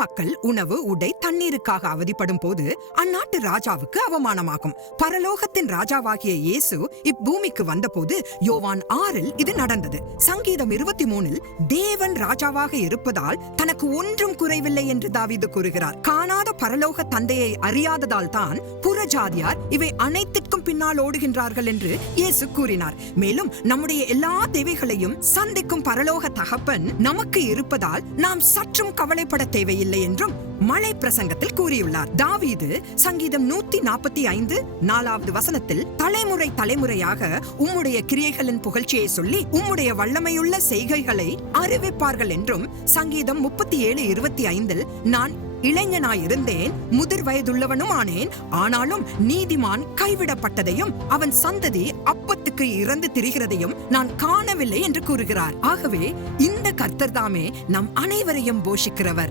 மக்கள் உணவு, உடை, தண்ணீருக்காக அவதிப்படும் போது அந்நாட்டு ராஜாவுக்கு அவமானமாகும். பரலோகத்தின் ராஜாவாகிய இயேசு இப்பூமிக்கு வந்தபோது யோவான் 6 இது நடந்தது. சங்கீதம் 23 தேவன் ராஜாவாக இருப்பதால் தனக்கு ஒன்றும் குறைவில்லை என்று தாவீது கூறுகிறார். காணாத பரலோக தந்தையை அறியாததால் தான் புறஜாதியார் இவை அனைத்திற்கும் பின்னால் ஓடுகின்றார்கள் என்று இயேசு கூறினார். மேலும் நம்முடைய எல்லா தேவைகளையும் சந்திக்கும் பரலோக தகப்பன் நமக்கு இருப்பதால் நாம் சற்றும் கவலைப்பட தேவையில்லை என்றும் மலை பிரசங்கத்தில் கூறியுள்ளார். தாவீது சங்கீதம் 145 4வது வசனத்தில் தலைமுறை தலைமுறையாக உம்முடைய கிரியைகளின் புகழ்ச்சியை சொல்லி உம்முடைய வல்லமையுள்ள செய்கைகளை அறிவிப்பார்கள் என்றும், சங்கீதம் 37:25 நான் இளைஞனாயிருந்தேன், முதிர் வயதுள்ளவனும் ஆனேன், ஆனாலும் நீதிமான் கைவிடப்பட்டதையும் அவன் சந்ததி அப்பத்துக்கு இறந்து திரிகிறதையும் நான் காணவில்லை என்று கூறுகிறார். ஆகவே இந்த கர்த்தர் தாமே நம் அனைவரையும் போஷிக்கிறவர்.